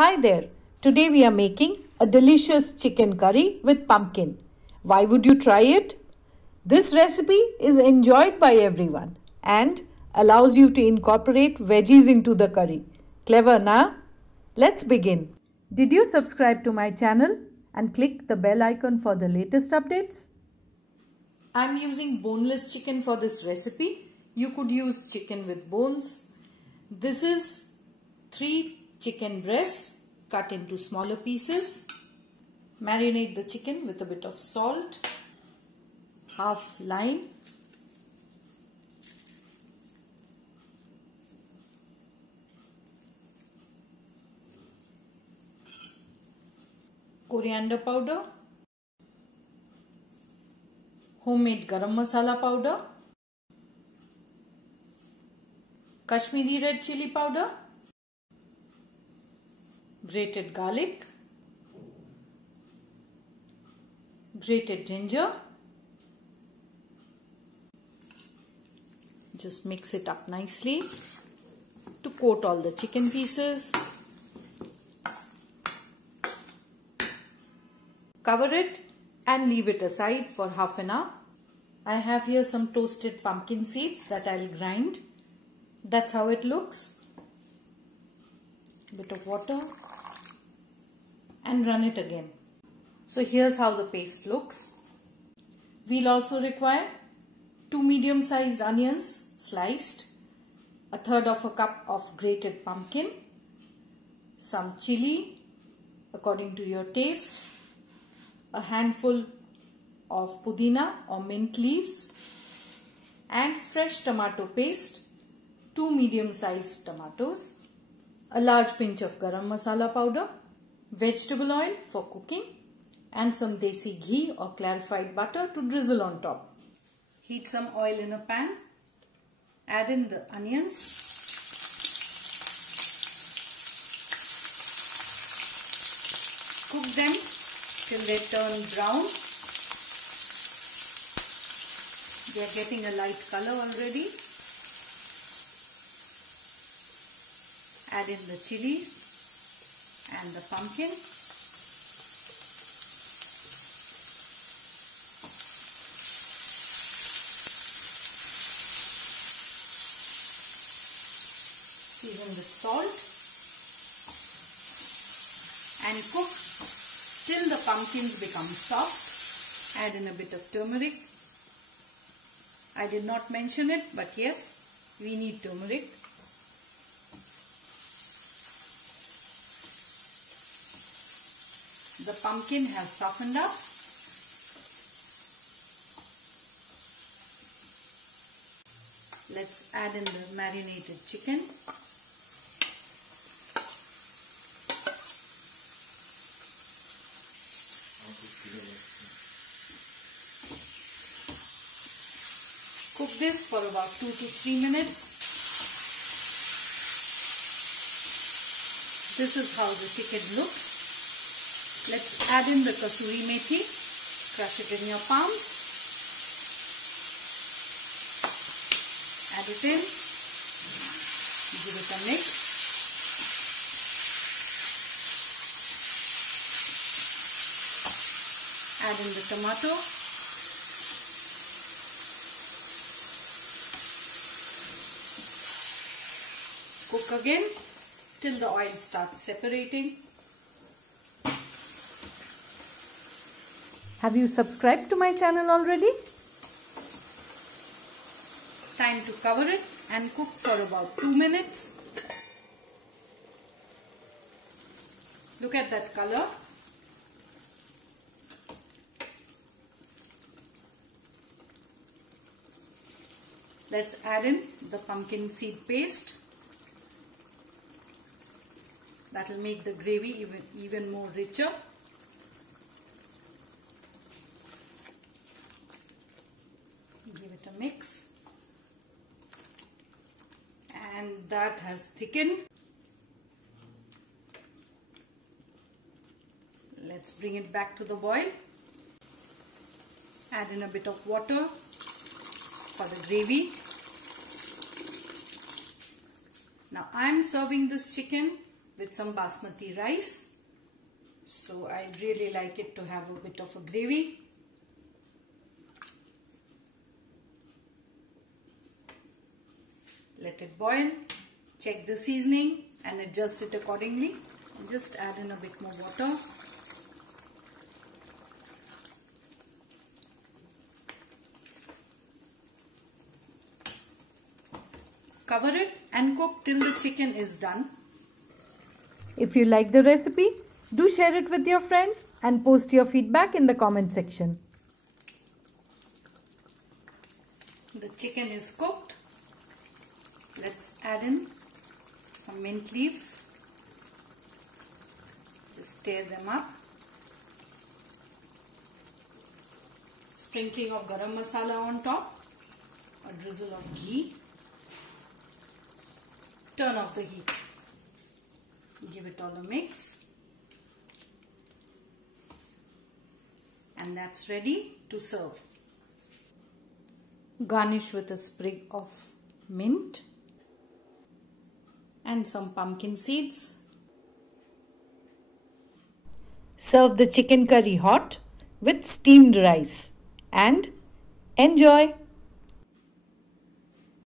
Hi there. Today we are making a delicious chicken curry with pumpkin. Why would you try it? This recipe is enjoyed by everyone and allows you to incorporate veggies into the curry. Clever, na? Let's begin. Did you subscribe to my channel and click the bell icon for the latest updates? I'm using boneless chicken for this recipe. You could use chicken with bones. This is 3 chicken breasts cut into smaller pieces. Marinate the chicken with a bit of salt, half lime, coriander powder, homemade garam masala powder, Kashmiri red chilli powder, grated garlic, grated ginger. Just mix it up nicely to coat all the chicken pieces. Cover it and leave it aside for half an hour. I have here some toasted pumpkin seeds that I'll grind. That's how it looks. Bit of water and run it again. So here's how the paste looks. We'll also require 2 medium-sized onions sliced, 1/3 cup of grated pumpkin, some chili according to your taste, a handful of pudina or mint leaves, and fresh tomato paste, 2 medium-sized tomatoes, a large pinch of garam masala powder, vegetable oil for cooking, and some desi ghee or clarified butter to drizzle on top. Heat some oil in a pan. Add in the onions. Cook them till they turn brown. They are getting a light color already. Add in the chili and the pumpkin. Season with salt and cook till the pumpkins become soft. Add in a bit of turmeric. I did not mention it, but yes, we need turmeric. The pumpkin has softened up. Let's add in the marinated chicken. Cook this for about 2 to 3 minutes. This is how the chicken looks. Let's add in the kasuri methi. Crush it in your palm. Add it in. Give it a mix. Add in the tomato. Cook again till the oil starts separating. Have you subscribed to my channel already? Time to cover it and cook for about 2 minutes. Look at that color. Let's add in the pumpkin seed paste. That will make the gravy even more richer. Give it a mix. And that has thickened. Let's bring it back to the boil. Add in a bit of water for the gravy. Now I am serving this chicken with some basmati rice. So I really like it to have a bit of a gravy. Let it boil. Check the seasoning and adjust it accordingly. Just add in a bit more water. Cover it and cook till the chicken is done. If you like the recipe, do share it with your friends and post your feedback in the comment section. The chicken is cooked. Let's add in some mint leaves. Just stir them up. Sprinkling of garam masala on top. A drizzle of ghee. Turn off the heat. Give it all a mix. And that's ready to serve. Garnish with a sprig of mint and some pumpkin seeds. Serve the chicken curry hot with steamed rice and enjoy.